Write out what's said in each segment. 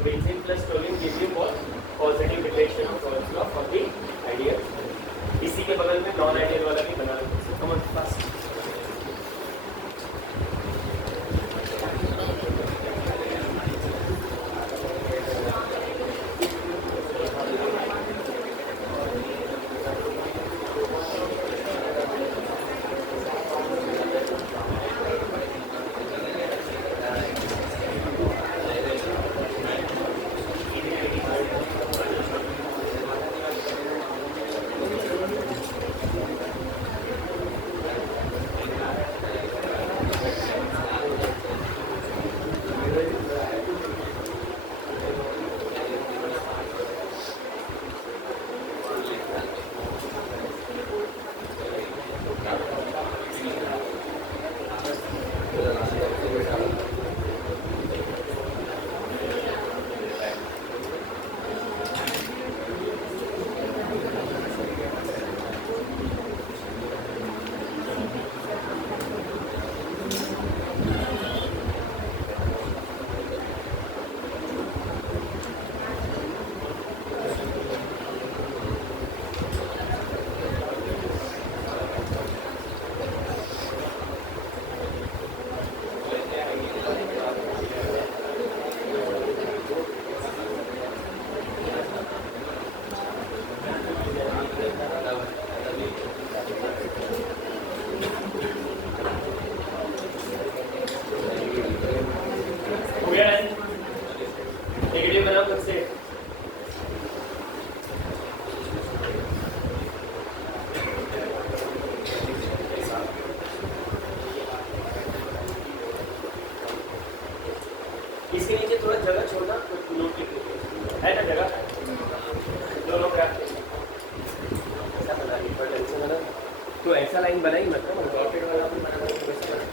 So benzene plus toluene gives you what? Positive diffraction of Cohen's law for the ideal. इसी के बगल में non ideal वाला भी बना लो. So come on fast. इसके नीचे थोड़ा जगह छोड़ना तो नोट लिख लीजिए, है ना जगह, दोनों ग्राफ ऐसा बना ली पर ऐसा बना तो ऐसा लाइन बनाई मतलब डॉटेड वाला भी बना तो वैसा बना.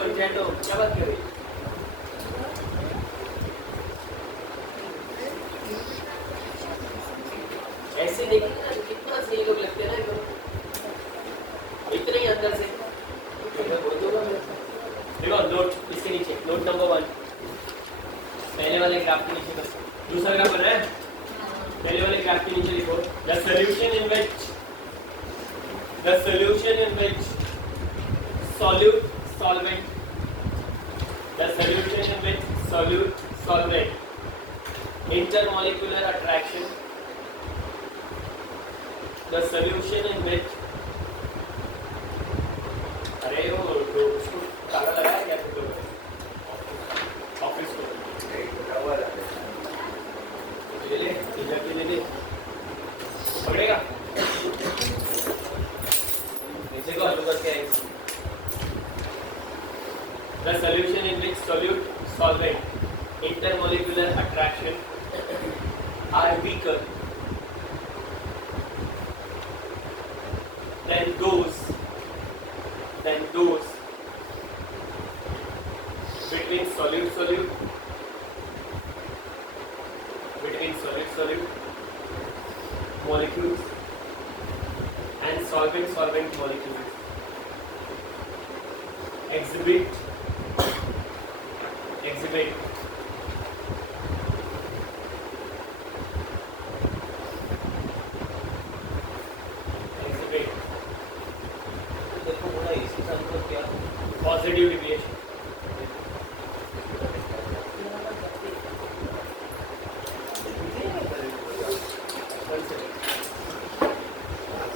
पंचायत क्या बात कर रही है? ऐसे देखिए ना कितना सही लोग लगते हैं ना, इतने ही अंदर से देखो। नोट इसके नीचे, नोट नंबर 1 पहले वाले ग्राफ के नीचे, बस दूसरा ग्राफ बना है, पहले वाले ग्राफ के नीचे लिखो the solution in which solute solvent, the solution in which solute solvent, intermolecular attraction, the solution in which, अरे वो उसको ताला लगाया क्या तुम लोगों ने ऑफिस को? ले ले इधर के ले ले, पकड़ेगा नीचे को हल्का करके आए। The solution in which solute solvent, intermolecular attraction are weaker than those between solute molecules and solvent molecules exhibit positive deviation।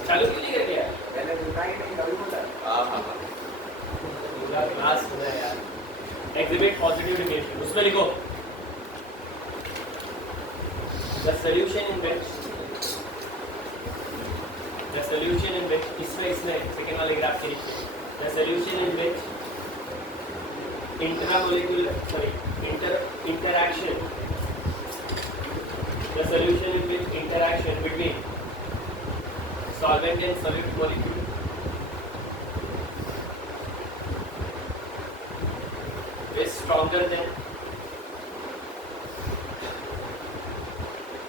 चालू क्यों नहीं कर दिया? पहले पूरा क्लास हो गया यार। Exhibit positive deviation, उसमें लिखो the solution in which इसमें सेकेंड वाले ग्राफ के नीचे the solution in which interaction between solvent and solute molecule is stronger than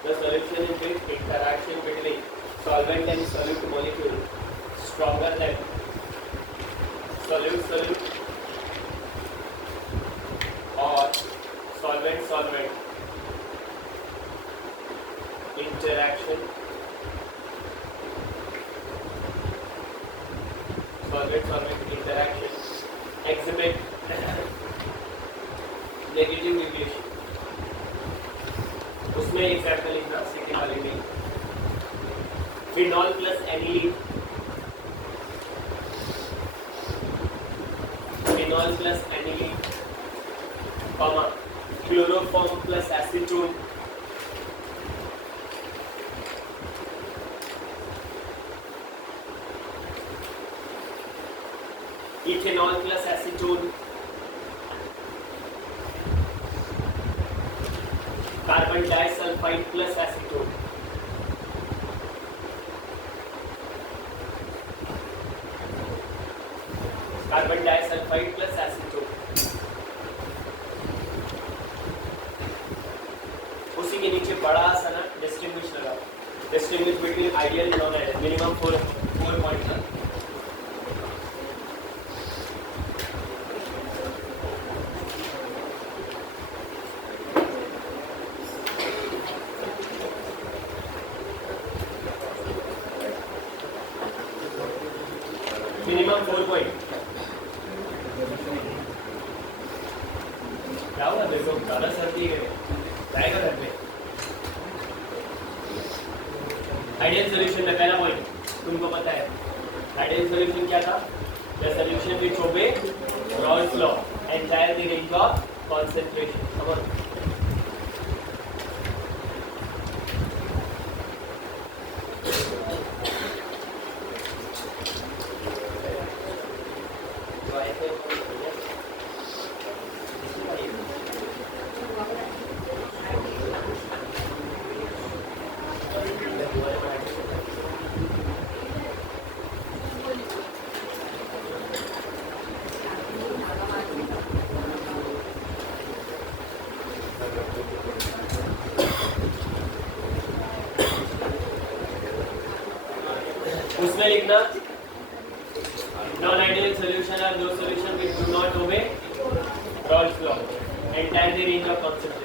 the solution in which interaction between solvent and solute molecule stronger than solute or solvent interaction, exhibit negative deviation। उसमें example लिखना second वाले में, phenol plus aniline, chloroform plus acetone, ethanol plus acetone, carbon disulphide plus acetone, carbon disulphide plus acetone. उसी के नीचे बड़ा सा ना डिस्टिंग्विश लगा, distinguish between ideal and non ideal, minimum 4 point ना। मिनिमम 4 पॉइंट क्या हुआ? देखो ज़्यादा सर्दी है, जाएगा घर पे। आइडियल सॉल्यूशन में पहला पॉइंट तुमको पता है, आइडियल सॉल्यूशन क्या था? The solution which obey Raoult's law entire the range of concentration. समझ उसमें लिखना नॉन आइडियल सॉल्यूशन आर दो solution which do not obey Raoult's law and tag the range of concentration.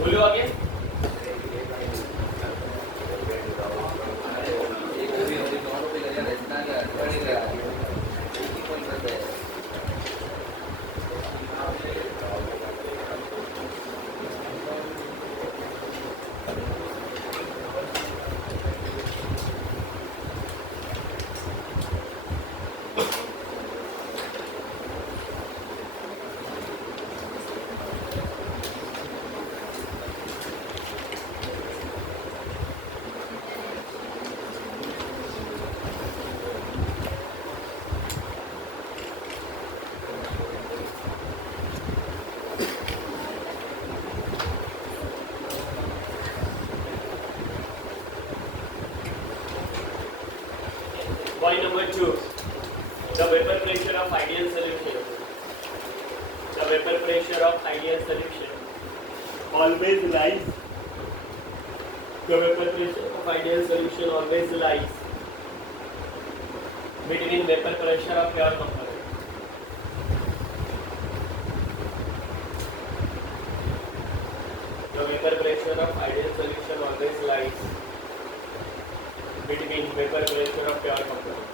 बोलो आगे Point number 2, the vapor pressure of ideal solution. The vapor pressure of ideal solution always lies. The vapor pressure of ideal solution always lies between vapor pressure of pure component. The vapor pressure of ideal solution always lies between vapor pressure of pure component.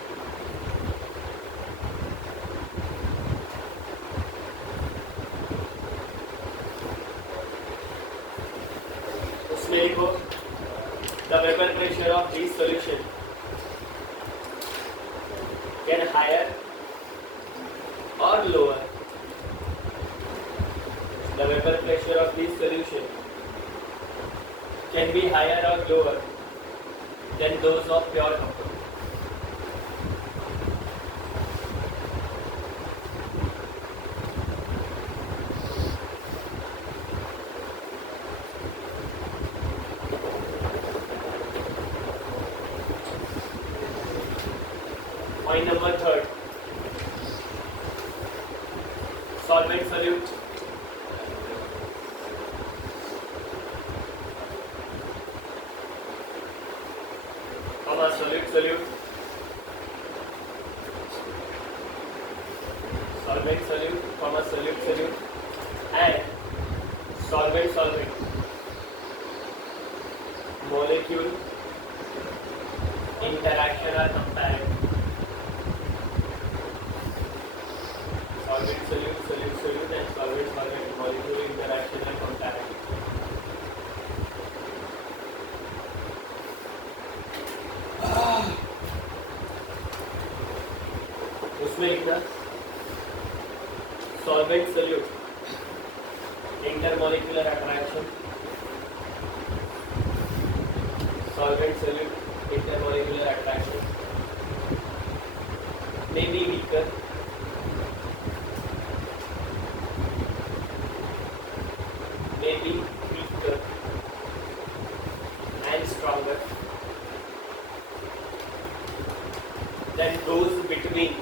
उसमें लिखो the vapor pressure of this solution can higher or lower. The vapor pressure of this solution can be higher or lower than those of pure component. Point number 3, solvent solute. Solute solute, solvent solute, solute solute, and solvent solvent molecule interaction are compared. Solvent solute, solute solute, and solvent solvent molecule interaction are compared. उसमें लिखना solvent solute intermolecular attraction, solvent solute intermolecular attraction may be weaker and stronger than those between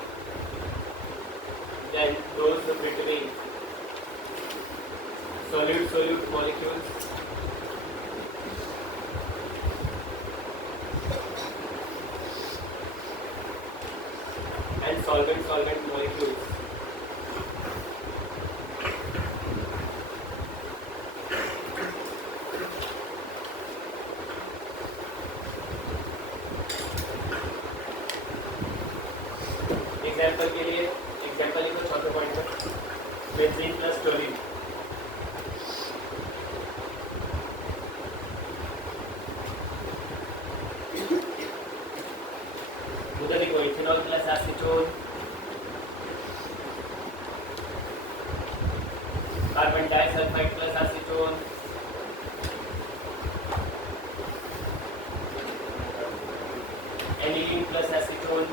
solute molecules and solvent molecules. Benzene plus chlorine, उधर देखो ethanol plus acetone, carbon disulphide plus acetone, aniline plus acetone,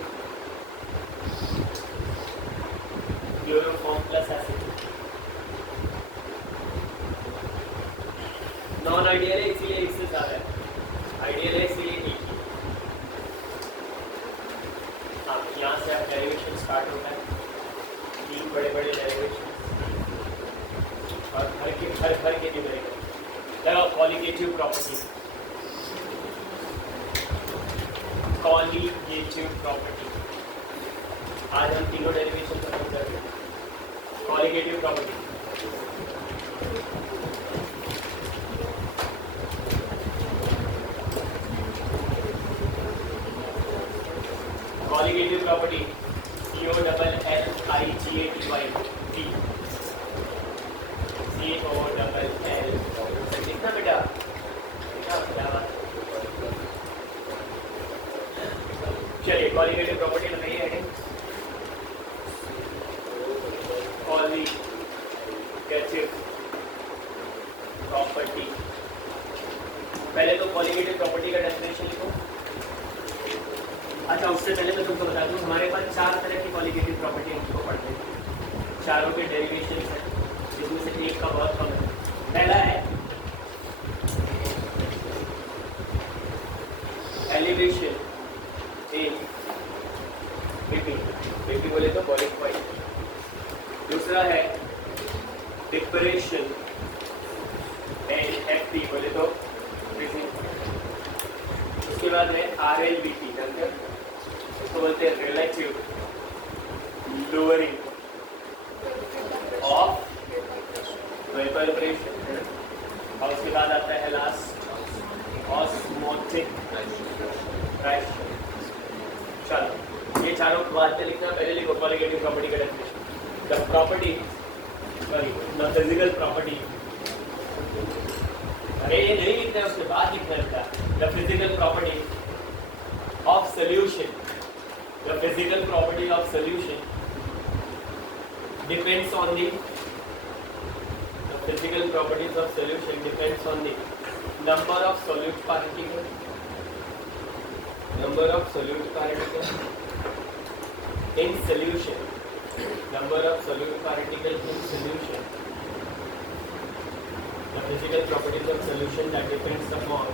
chloroform plus acetone. Non ideal है इसीलिए इससे ज्यादा है, ideal है इसीलिए एक ही। हाँ, यहाँ से आप डेरिवेशन स्टार्ट होता है, 3 बड़े बड़े डेरिवेशन और हर के न्यूमेरिकल। लगाओ कॉलिगेटिव प्रॉपर्टी, कॉलिगेटिव प्रॉपर्टी। आज हम तीनों डेरिवेशन खत्म करेंगे। Colligative property, colligative property COLLIGATY COLL, लिखना बेटा, क्या बात। चलिए कॉलिगेटिव प्रॉपर्टी लगाइए हेडिंग, कॉलिगेटिव प्रॉपर्टी। पहले तो कॉलिगेटिव प्रॉपर्टी का डेफिनेशन लिखो। अच्छा, उससे पहले मैं तुमको बता दूं, हमारे पास 4 तरह की कॉलिगेटिव प्रॉपर्टी हमको पढ़ते हैं, चारों के डेरिवेशन है, जिसमें से एक का बहुत कम है। पहला है एलिवेशन इन बीपी, बीपी बोले तो बॉइलिंग पॉइंट। दूसरा है डिप्रेशन एंड एफपी बोले तो फ्रीजिंग। उसके बाद है RLBT, जानते हैं इसको बोलते हैं relative lowering of vapour pressure. और उसके बाद आता है लास्ट ऑस्मोटिक प्रेशर। चलो ये चारों बात पे लिखना, पहले लिखो कॉलिगेटिव प्रॉपर्टी का definition. The property, sorry the physical property, अरे ये नहीं लिखना है, उसके बाद लिखना है। The physical property of solution, the physical property of solution depends on the physical properties of solution depends on the number of solute particles, number of solute particles in solution, number of solute particles in solution. The physical properties of solution that depends upon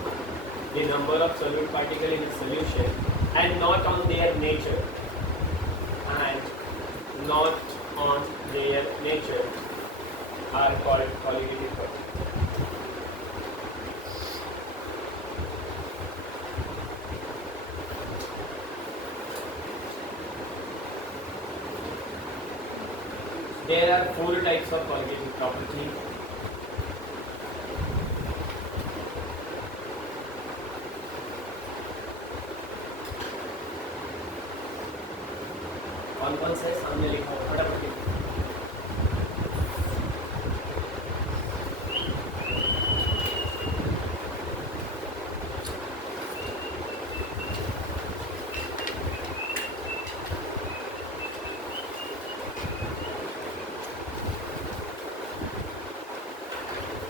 the number of solute particles in solution and not on their nature, and not on their nature are called colligative properties. There are 4 types of colligative property. कौन से सामने लिखा है फटाफट लिखो।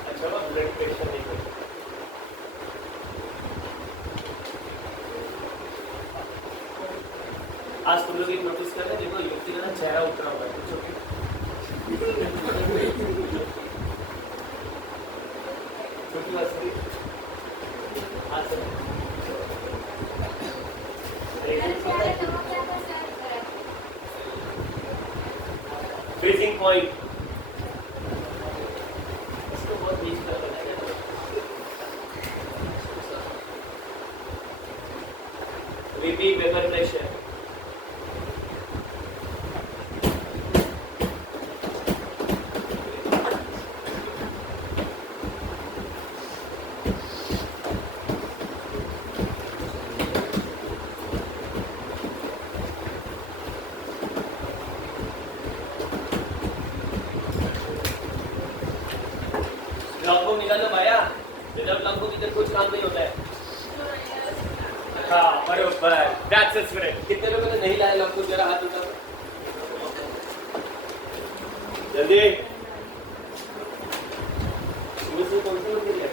अच्छा blood pressure देखो, आज तुम लोग एक नोटिस कर रहे हैं, देखो युक्ति का ना चेहरा उतरा हुआ है, कुछ छोटी बात सही आज फ्रीजिंग पॉइंट, इसको बहुत बीच में बनाया जाता है। VP वेपर प्रेशर, लॉगबुक निकाल लो भाया, विदाउट लॉगबुक इधर कुछ काम नहीं होता है। हाँ बरोबर, दैट्स इट करेक्ट। कितने लोगों ने नहीं लाया लॉगबुक, जरा हाथ उठाओ जल्दी। मुझे कौन सी मिल है?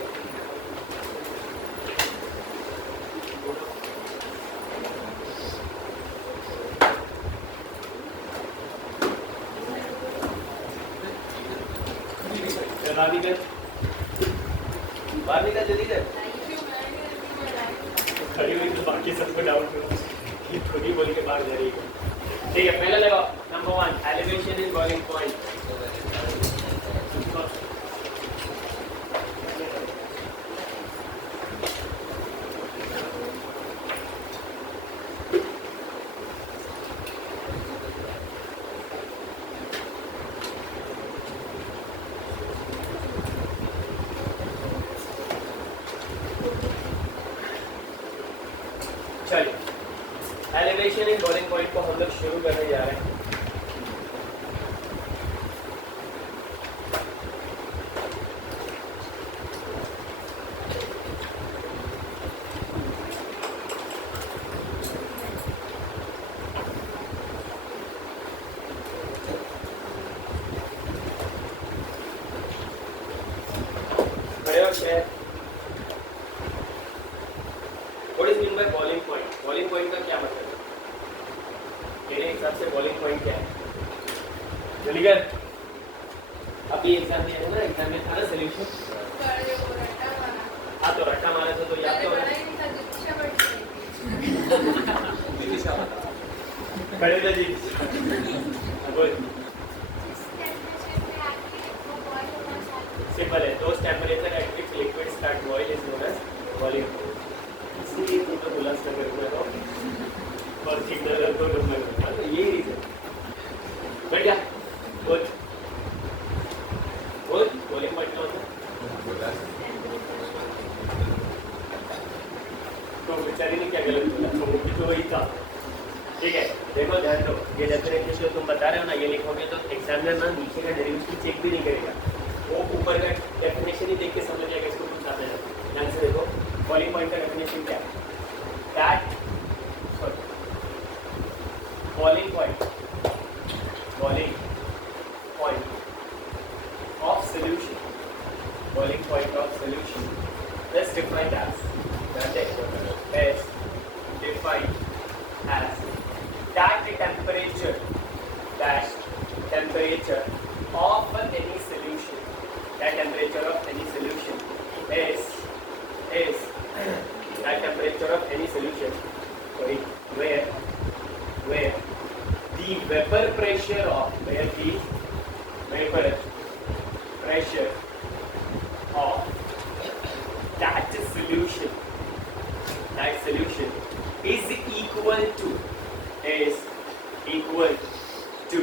बाहर निकल जल्दी कर। खड़ी हुई तो बाकी सबको डाउट हुआ कि खुद ही बोल के बाहर जा रही है। ठीक है, पहला लगाओ number 1 elevation in boiling point. चलिए, एलिवेशन इन बॉइलिंग पॉइंट को हम लोग शुरू करने जा रहे हैं। What is mean by boiling point? Boiling point का क्या मतलब है? मेरे हिसाब से boiling point क्या है? जल्दी कर। अभी एग्जाम में है ना, एग्जाम में था ना सोल्यूशन। हाँ तो रट्टा मारा था तो याद तो होगा। खड़े थे जी। बोल। सिंपल है, those temperature at which liquid start boil is known as boiling point. इसलिए तो खुलासा करना है और सिग्नल तो करना है, तो यही रीजन। बढ़िया, गुड गुड। बॉइलिंग पॉइंट क्या होता है? तो बेचारी ने क्या गलत बोला? तो वही था। ठीक है, देखो ध्यान दो, ये डेफिनेशन जो तुम बता रहे हो ना, ये लिखोगे तो एग्जामिनर ना नीचे का डेरिवेटिव चेक भी नहीं करेगा, वो ऊपर का डेफिनेशन ही देख के समझ जाएगा इसको कुछ आता है। ध्यान से देखो, बॉइलिंग पॉइंट का डेफिनेशन क्या है? That boiling point of solution, boiling point of solution is defined as that temperature of any solution, that temperature of any solution is that temperature of any solution where the vapor pressure of that solution is equal to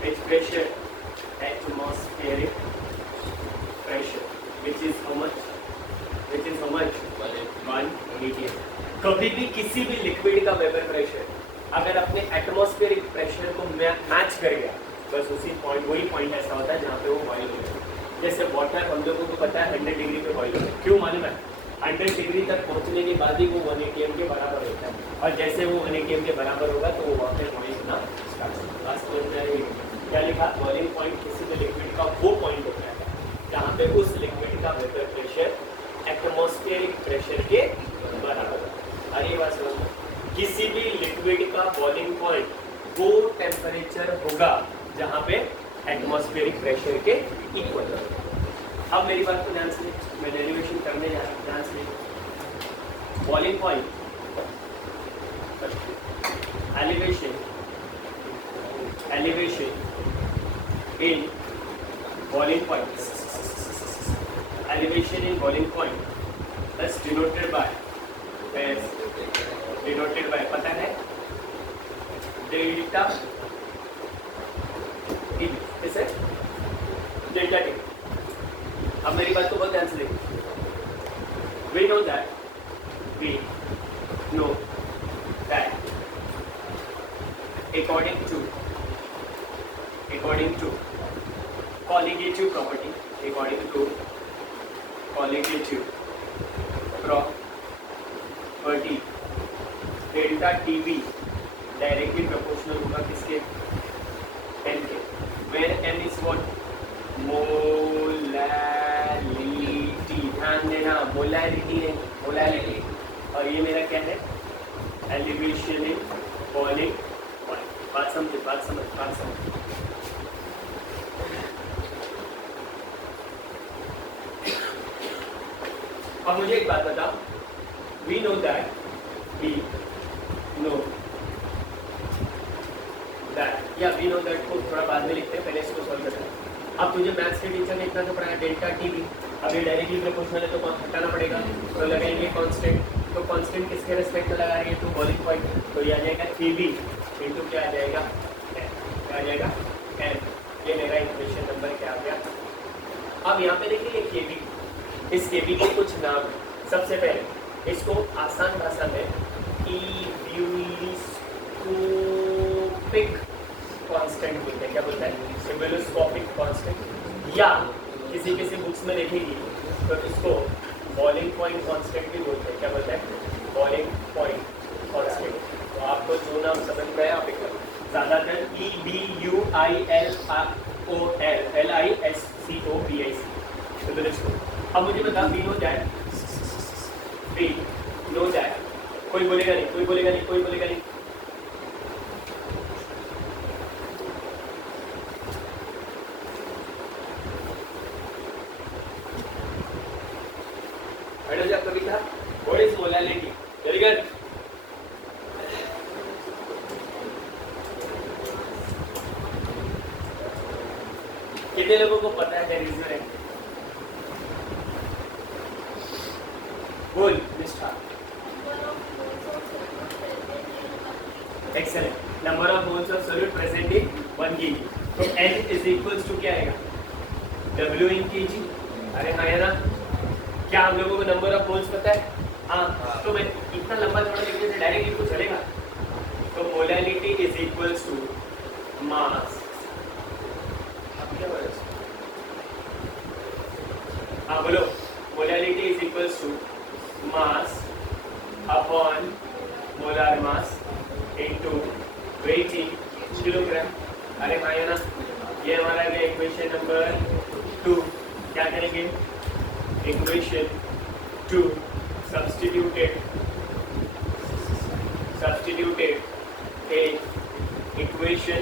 which pressure? Atmospheric pressure, which is how much? 1 atm. कभी भी किसी भी liquid का vapour pressure अगर अपने atmospheric pressure को match कर गया, बस उसी पॉइंट, वही पॉइंट ऐसा होता है जहाँ पे वो बॉइल हो जाए। जैसे वाटर हम लोगों को पता है 100 डिग्री पे बॉइल होता है, क्यों मालूम है? 100 डिग्री तक पहुंचने के बाद ही वो 1 atm के बराबर होता है, और जैसे वो 1 atm के बराबर होगा तो वो वहाँ पे बॉइल होना स्टार्ट होगा। क्या लिखा? बॉइलिंग पॉइंट किसी भी लिक्विड का वो पॉइंट होता है जहाँ पे उस लिक्विड का वेपर प्रेशर एटमॉस्फेरिक प्रेशर के बराबर होता है। अरे बात समझो, किसी भी लिक्विड का बॉइलिंग पॉइंट वो टेम्परेचर होगा जहाँ पे एटमॉस्फेरिक प्रेशर के इक्वल होगा। अब मेरी बात को ध्यान से, मैं डेरिवेशन करने जा रहा हूँ, ध्यान से। Boiling point elevation in boiling point, elevation in boiling point that's denoted by पता है डेल्टा टी, इसे डेल्टा टी। अब मेरी बात को बहुत ध्यान से देखो, we know that according to colligative property, according to colligative property delta T B directly proportional होगा किसके, एन के, where N is what, molality, ध्यान देना मोलैलिटी नहीं, मोलैलिटी, और ये मेरा क्या है, एलिवेशन इन बॉइलिंग पॉइंट। बात समझ। अब मुझे एक बात बताओ, वी नो दैट या वी नो दैट को थोड़ा बाद में लिखते हैं, पहले इसको सॉल्व करते हैं। अब तुझे मैथ्स के टीचर ने इतना तो पढ़ाया डेल्टा टीवी, अब ये डायरेक्टली प्रोपोर्शनल है तो कौन हटाना पड़ेगा, तो लगाएंगे कांस्टेंट, तो कांस्टेंट किसके रेस्पेक्ट में लगा रही है, टू बॉइलिंग पॉइंट, तो ये आ जाएगा केबी इनटू क्या आ जाएगा, क्या आ जाएगा, एन। ये मेरा इक्वेशन नंबर क्या आ गया। अब यहाँ पे देखिए केबी, इस केबी के कुछ नाम, सबसे पहले इसको आसान भाषा में इब्यूलिस्कोपिक कांस्टेंट बोलते हैं। क्या बोलते हैं, इब्यूलिस्कोपिक कांस्टेंट, या किसी बुक्स में देखेगी तो इसको बॉइलिंग पॉइंट कांस्टेंट भी बोलते हैं। क्या बोलते हैं, बॉइलिंग पॉइंट कांस्टेंट। तो आपको जो नाम समझ में आया आप एक ज़्यादातर EBUILSCOPIC। अब मुझे बता, वी नो दैट, कोई बोलेगा नहीं। Kavita, what is molality? Very good. कितने लोगों को पता है रीजन है? बोल Nishtha. Excellent. Number of moles of solute present in 1 kg, तो N इज इक्वल्स टू क्या आएगा, W इन kg। अरे हाँ या ना, क्या हम लोगों को नंबर ऑफ मोल्स पता है? हाँ, तो मैं इतना लंबा थोड़ा लिखने से डायरेक्ट लिखो चलेगा। तो molality is equals to mass, हाँ बोलो, molality is equals to mass upon molar mass into weight in kilogram. अरे हाँ या ना, ये हमारा है इक्वेशन नंबर 2। क्या करेंगे, इक्वेशन 2 सब्स्टिट्यूटेड इक्वेशन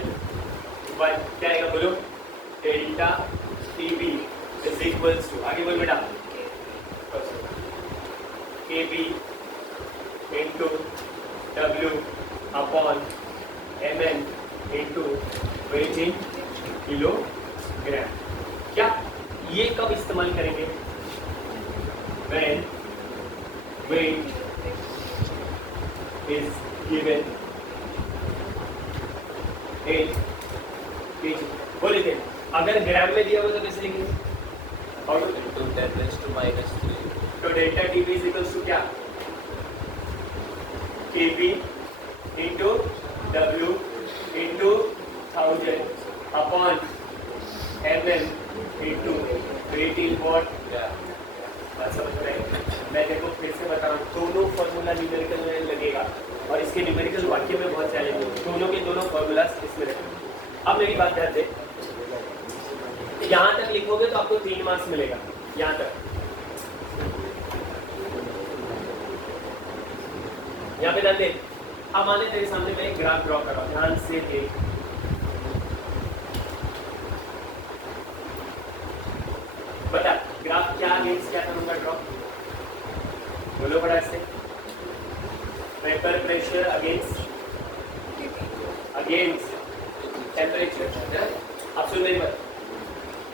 1 क्या आएगा बोलो, delta TB is equals to, आगे बोल बेटा, KB into W upon mn into weight in kilogram. क्या ये कब इस्तेमाल करेंगे, when weight is given in kg। बोलिए अगर ग्राम में दिया हुआ तो कैसे लिखेंगे, और तो delta TB is equals to क्या, KB into W into 1000 upon mn into weight in what. बात समझ रहे हैं? मैं देखो फिर से बता रहा हूँ, दोनों फॉर्मूला न्यूमेरिकल में लगेगा और इसके न्यूमेरिकल वाक्य में बहुत चैलेंज होंगे, दोनों के दोनों फॉर्मूलाज इसमें रखेंगे। अब मेरी बात ध्यान दे, यहाँ तक लिखोगे तो आपको 3 मार्क्स मिलेगा, यहाँ तक। यहाँ पे ध्यान दे, अब माने तेरे सामने मैं एक ग्राफ ड्रॉ कर रहा हूँ, ध्यान से देख। बता ग्राफ क्या अगेंस्ट क्या करूंगा ड्रॉ, बोलो बड़ा इससे, वेपर प्रेशर अगेंस्ट टेम्परेचर। अब सुन मेरी बात,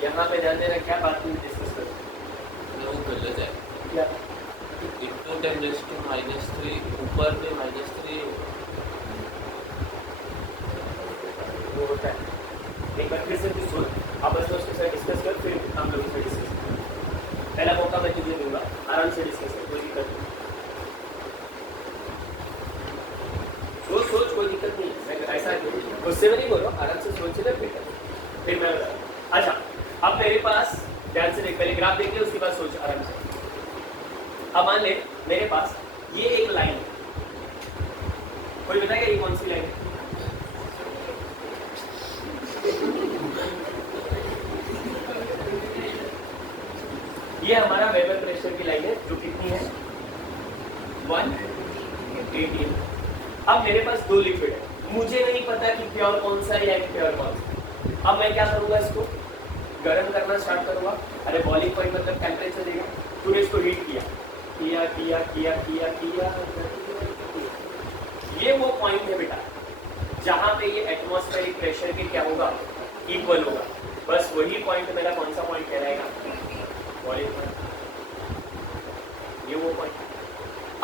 यहाँ पे ध्यान देना, क्या बात में डिस्कस करो, गलत है क्या इनटू 10⁻³ ऊपर में -3 वो होता है। एक बार फिर से तू सुन, आपस में उसके साथ डिस्कस कर, फिर हम लोग उससे डिस्कस करें। पहला मौका मैं तुझे दूंगा, आराम से डिस्कस कर, कोई दिक्कत नहीं, सोच कोई दिक्कत नहीं। मैं ऐसा गुस्से में नहीं बोल रहा हूँ, आराम से सोच ले, फिर मैं बता। अच्छा अब मेरे पास ध्यान से देख, पहले ग्राफ देख ले, उसके बाद सोच आराम से। अब मान ले मेरे पास ये एक लाइन है, कोई बताएगा ये कौन सी लाइन है? ये हमारा वेपर प्रेशर की लाइन है जो कितनी है 118। अब मेरे पास दो लिक्विड है, मुझे नहीं पता कि प्योर कौन सा है या इम्प्योर कौन सा। अब मैं क्या करूंगा, इसको गर्म करना स्टार्ट करूंगा। अरे बॉइलिंग पॉइंट मतलब टेम्परेचर देगा। तूने इसको हीट किया किया किया किया किया किया, ये वो पॉइंट है बेटा जहां पे ये एटमॉस्फेरिक प्रेशर के क्या होगा, इक्वल होगा। बस वही पॉइंट मेरा कौन सा पॉइंट कहलाएगा, बॉइलिंग पॉइंट। ये वो पॉइंट।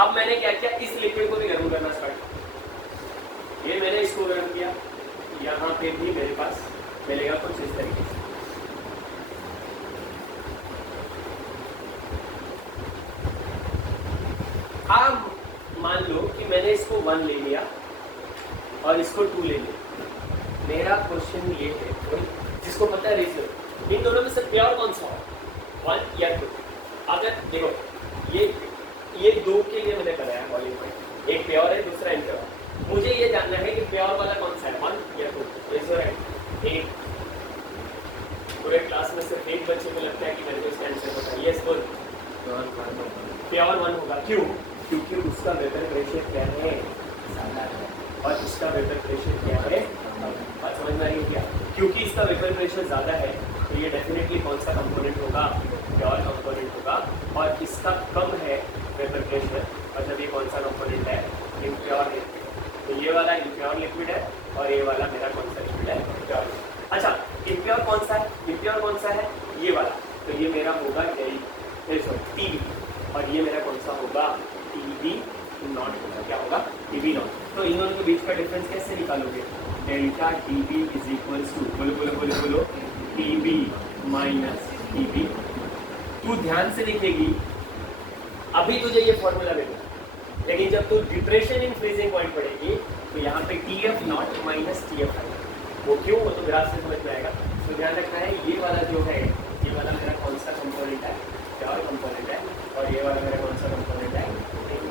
अब मैंने क्या किया, इस लिक्विड को भी गर्म करना स्टार्ट किया। ये मैंने इसको गर्म किया, यहाँ पे भी मेरे पास मिलेगा कुछ इस तरीके से। अब मान लो कि मैंने इसको 1 ले लिया और इसको 2 ले लिया। मेरा क्वेश्चन ये है, जिसको पता है रीजन, इन दोनों में से प्योर कौन सा है, 1 या 2? अगर देखो ये 2 के लिए मैंने बनाया बॉइलिंग पॉइंट, एक प्योर है दूसरा इम्प्योर। मुझे ये जानना है कि प्योर वाला कौन सा है, 1 या 2? Is right. एक पूरे क्लास में सिर्फ एक बच्चे को लगता है कि मेरे को इसका आंसर पता है। यस बोल, प्योर 1 होगा। क्यों? क्योंकि उसका वेपर प्रेशर क्या है, ज़्यादा है, और इसका वेपर प्रेशर क्या है, बात समझ में आ रही है क्या? क्योंकि इसका वेपर प्रेशर ज़्यादा है तो ये डेफिनेटली कौन सा कंपोनेंट होगा, प्योर कंपोनेंट होगा। और इसका कम है वेपर प्रेशर, मतलब ये कौन सा कंपोनेंट है, इम्प्योर लिक्विड। तो ये वाला इम्प्योर लिक्विड है और ये वाला मेरा कौन सा लिक्विड है, प्योर। अच्छा, इम्प्योर कौन सा है, इम्प्योर कौन सा है, ये वाला। तो ये मेरा होगा TB, और ये मेरा कौन सा होगा, TB नॉट होगा। क्या होगा, TB नॉट। तो इन दोनों के बीच का डिफरेंस कैसे निकालोगे, delta TB is equals to, बोलो बोलो बोलो बोलो, TB माइनस TB। तू ध्यान से लिखेगी, अभी तुझे ये फॉर्मूला मिलेगा, लेकिन जब तू डिप्रेशन इन फ्रीजिंग पॉइंट पढ़ेगी तो यहाँ पे TF नॉट माइनस TF आएगा। वो क्यों, वो तो ग्राफ से समझ में आएगा। तो ध्यान रखना है, ये वाला जो है, ये वाला मेरा कौन सा कंपोनेंट है, प्योर कंपोनेंट है, और ये वाला मेरा कौन सा कंपोनेंट है,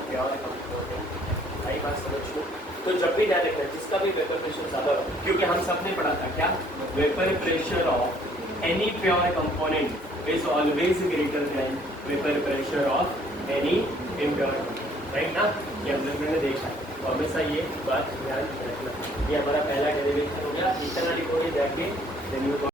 प्योर कंपोनेंट। सही बात समझ लो। तो जब भी ध्यान रखना, जिसका भी वेपर प्रेशर ज़्यादा हो, क्योंकि हम सबने पढ़ा था क्या, vapour pressure of any pure component is always greater than vapour pressure of any impure, right ना? ये हम लोगों ने देखा है। तो हमेशा ये बात ध्यान रखना। ये हमारा पहला डेरिवेशन हो गया। इतना लिखोगे जाके